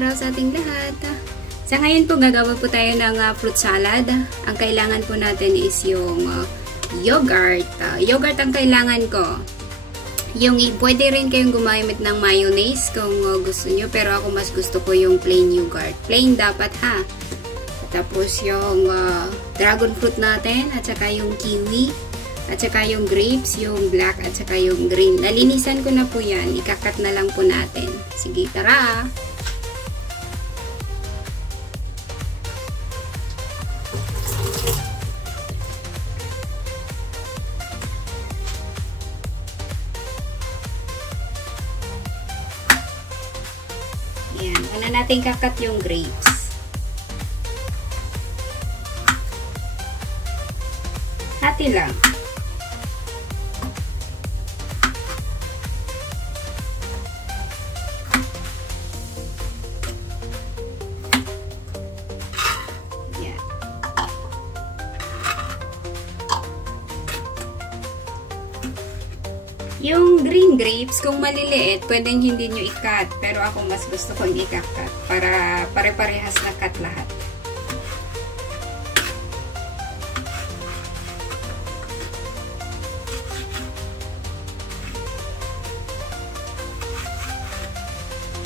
araw sa ating lahat. Sa ngayon po, gagawa po tayo ng fruit salad. Ang kailangan po natin is yung yogurt. Yogurt ang kailangan ko. Pwede rin kayong gumamit ng mayonnaise kung gusto nyo. Pero ako mas gusto ko yung plain yogurt. Plain dapat ha. Tapos yung dragon fruit natin at saka yung kiwi. At saka yung grapes, yung black at saka yung green. Nalinisan ko na po yan. Ikakat na lang po natin. Sige, tara! Ayan. Una natin kakat yung grapes. Hati lang. Yung green grapes, kung maliliit, pwedeng hindi nyo i-cut. Pero ako mas gusto kong i-cut para pare-parehas na cut lahat.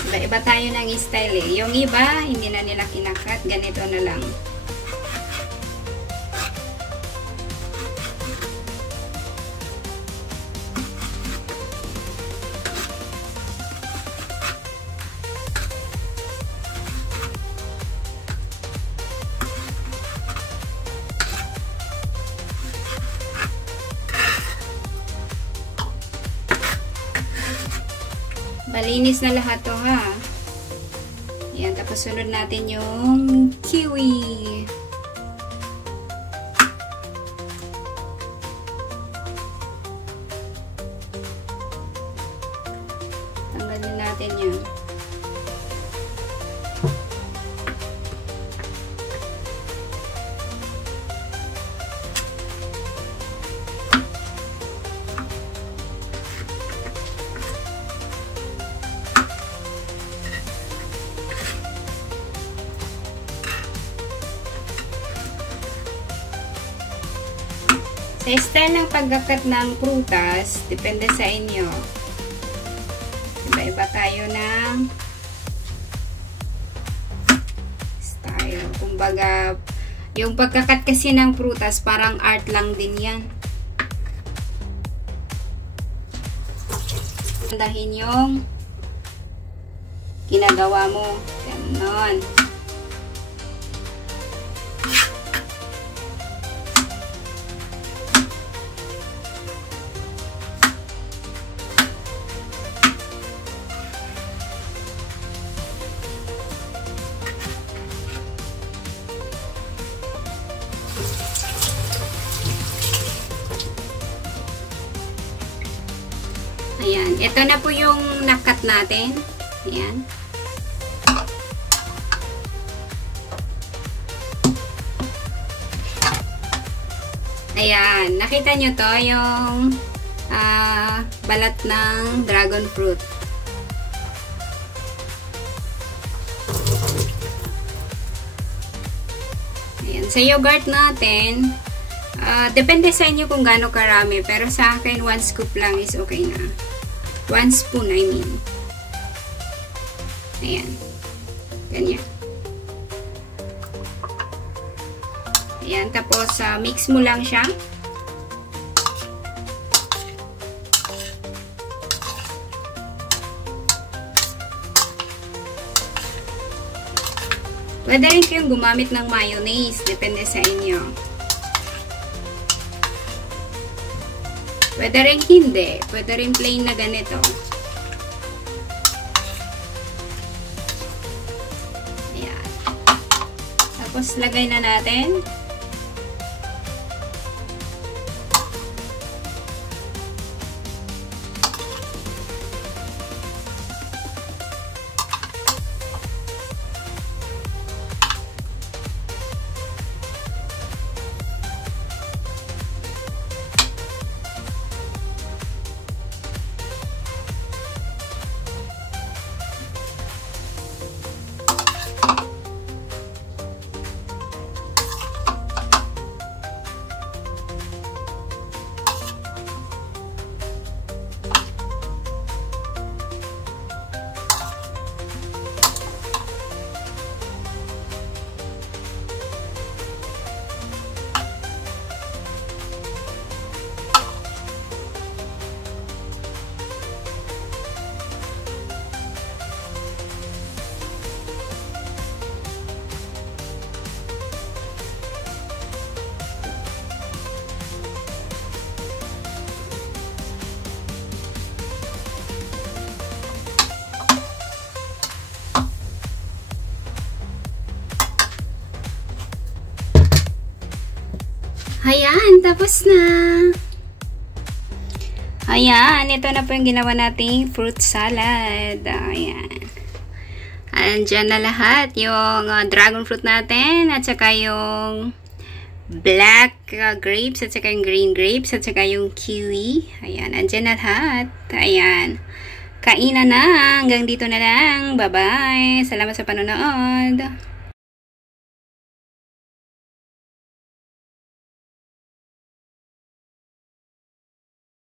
Iba-iba tayo ng style eh. Yung iba, hindi na nila kinakat. Ganito na lang. Malinis na lahat to ha. Ayan, tapos sunod natin yung kiwi. Tanggalin natin yun. Sa style ng pagkakat ng prutas, depende sa inyo. Iba-iba tayo ng style. Kumbaga, yung pagkakat kasi ng prutas, parang art lang din yan. Tandahin yung ginagawa mo. Ganon. Ayan. Ito na po yung nakat natin. Ayan. Ayan. Nakita nyo to yung balat ng dragon fruit. Ayan. Sa yogurt natin, depende sa inyo kung gaano karami. Pero sa akin, 1 scoop lang is okay na. 1 spoon, I mean. Ayan. Ganyan. Ayan. Tapos, mix mo lang siya. Pwede rin kayong gumamit ng mayonnaise. Depende sa inyo. Pwede rin hindi. Pwede rin plain na ganito. Ayan. Tapos, lagay na natin. Ayan, tapos na. Ayan, ito na po yung ginawa nating fruit salad. Ayan. Andyan na lahat. Yung dragon fruit natin, at saka yung black grapes, at saka yung green grapes, at saka yung kiwi. Ayan, andyan na lahat. Ayan. Kainan na. Hanggang dito na lang. Bye-bye. Salamat sa panonood.